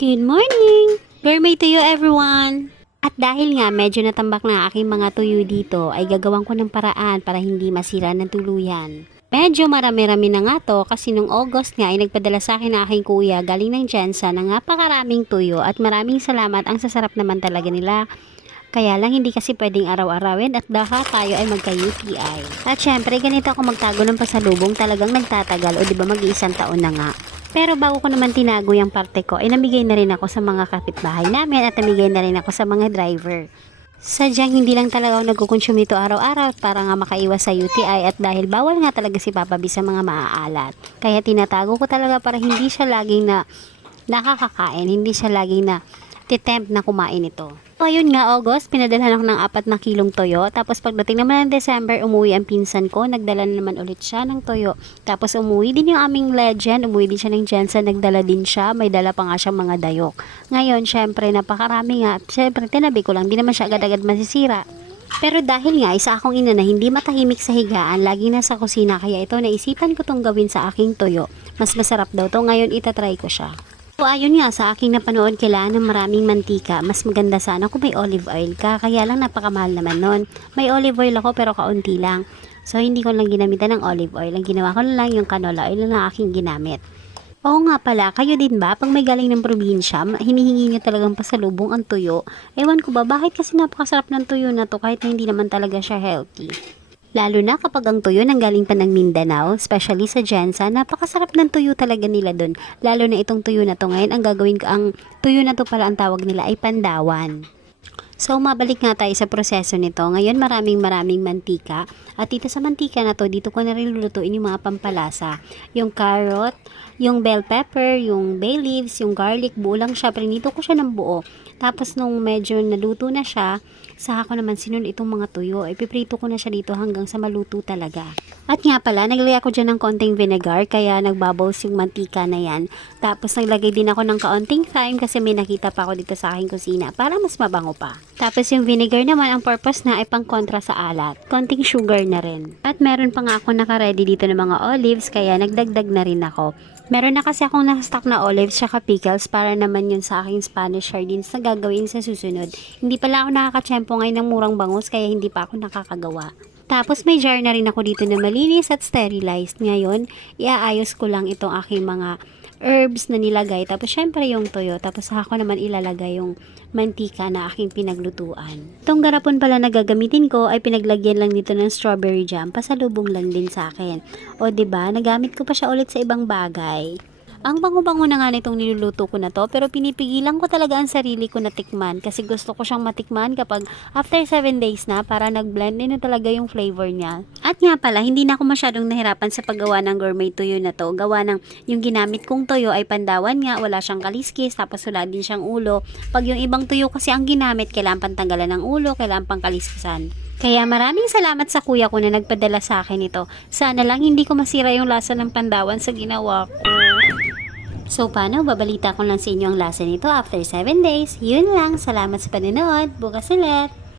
Good morning! Gourmet to you everyone! At dahil nga medyo natambak na aking mga tuyo dito ay gagawin ko ng paraan para hindi masira ng tuluyan. Medyo marami-rami na nga to kasi nung August nga ay nagpadala sa akin na aking kuya galing ng Jensa ng napakaraming tuyo at maraming salamat, ang sasarap naman talaga nila. Kaya lang hindi kasi pwedeng araw-arawin at baka tayo ay magka-UTI. At syempre ganito ako magtago ng pasalubong, talagang nagtatagal o diba mag-iisang taon na nga. Pero bago ko naman tinago yung parte ko, ay namigay na rin ako sa mga kapitbahay namin at namigay na rin ako sa mga driver. Sadyang hindi lang talaga ako nagkukonsume ito araw-araw para nga makaiwas sa UTI at dahil bawal nga talaga si Papa B sa mga maaalat. Kaya tinatago ko talaga para hindi siya laging na nakakakain, hindi siya laging na titempt na kumain ito. So, ayun nga, August, pinadalhan ako ng 4 na kilong toyo. Tapos pagdating naman ng December, umuwi ang pinsan ko. Nagdala na naman ulit siya ng toyo. Tapos umuwi din yung aming legend. Umuwi din siya ng Jensen. Nagdala din siya. May dala pa nga siyang mga dayok. Ngayon, syempre, napakarami nga. Syempre, tinabi ko lang. Di naman siya agad-agad masisira. Pero dahil nga, isa akong ina na hindi matahimik sa higaan, lagi nasa kusina. Kaya ito, naisipan ko tong gawin sa aking toyo. Mas masarap daw to. Ngayon, itatry ko siya. So, ayun nga, sa aking napanood kailangan ng maraming mantika. Mas maganda sana kung may olive oil ka. Kaya lang napakamahal naman nun. May olive oil ako pero kaunti lang. So, hindi ko lang ginamitan ng olive oil. Ang ginawa ko lang yung canola oil na aking ginamit. Oo nga pala, kayo din ba? Pag may galing ng probinsya, hinihingi nyo talagang pasalubong ang tuyo. Ewan ko ba, bakit kasi napakasarap ng tuyo na to kahit na hindi naman talaga siya healthy? Lalo na kapag ang tuyo nanggaling pa ng Mindanao, especially sa Jensa, napakasarap ng tuyo talaga nila dun. Lalo na itong tuyo na to ngayon, ang tuyo na to pala ang tawag nila ay pandawan. So, mabalik nga tayo sa proseso nito. Ngayon, maraming mantika. At dito sa mantika na to, dito ko na rin lulutuin yung mga pampalasa. Yung carrot, yung bell pepper, yung bay leaves, yung garlic, buo lang siya. Prinito ko siya ng buo. Tapos, nung medyo naluto na siya, saka ko naman sinun itong mga tuyo. Ipiprito ko na siya dito hanggang sa maluto talaga. At nga pala, naglagay ako dyan ng konting vinegar, kaya nagbabaws yung mantika na yan. Tapos, naglagay din ako ng kaunting thyme kasi may nakita pa ako dito sa aking kusina para mas mabango pa. Tapos yung vinegar naman, ang purpose na ay pang kontra sa alat. Konting sugar na rin. At meron pa nga ako naka-ready dito ng mga olives, kaya nagdagdag na rin ako. Meron na kasi akong nakastock na olives saka pickles para naman yun sa aking Spanish sardines na gagawin sa susunod. Hindi pala ako nakakatsyempo ngayon ng murang bangus, kaya hindi pa ako nakakagawa. Tapos may jar na rin ako dito na malinis at sterilized. Ngayon, iaayos ko lang itong aking mga herbs na nilagay. Tapos syempre yung toyo. Tapos ako naman ilalagay yung mantika na aking pinaglutuan. Itong garapon pala na gagamitin ko ay pinaglagyan lang dito ng strawberry jam. Pasalubong lang din sa akin. O diba, nagamit ko pa siya ulit sa ibang bagay. Ang bango-bango na nga nitong niluluto ko na to, pero pinipigilan ko talaga ang sarili ko na tikman kasi gusto ko siyang matikman kapag after 7 days na para nag-blend din na talaga yung flavor niya. At nga pala, hindi na ako masyadong nahirapan sa paggawa ng gourmet tuyo na to. Gawa ng yung ginamit kong tuyo ay pandawan nga, wala siyang kaliskis, tapos wala din siyang ulo. Pag yung ibang tuyo kasi ang ginamit, kailangan pantanggalan ng ulo, kailangan pang kaliskisan. Kaya maraming salamat sa kuya ko na nagpadala sa akin ito. Sana lang hindi ko masira yung lasa ng pandawan sa ginawa ko. So paano, babalita ko lang sa inyo ang lasa nito after 7 days. Yun lang, salamat sa panonood. Bukas ulit!